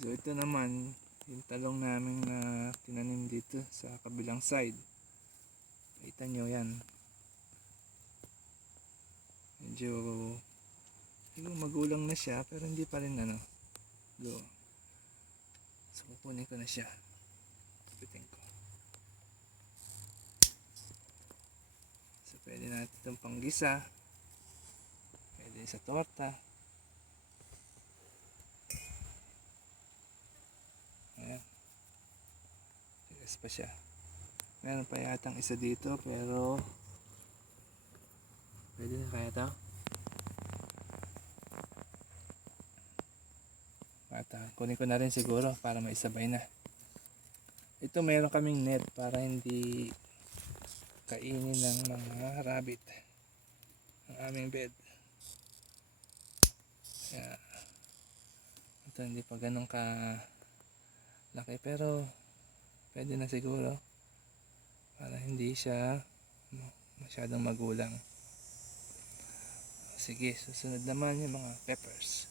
So ito naman yung talong namin na tinanim dito sa kabilang side. Kita nyo yan. Medyo magulang na siya pero hindi pa rin ano. Go. So kukunin ko na siya. Piting ko. So pwede natin itong panggisa. Pwede sa torta. Ayan. Tigas pa siya. Meron pa yatang isa dito pero pwede na kaya ito? At kunin ko na rin siguro para maisabay na. Ito meron kaming net para hindi kainin ng mga rabbit ang aming bed. Kaya ito hindi pa ganun ka laki pero pwede na siguro para hindi siya masyadong magulang. Sige, susunod naman yung mga peppers.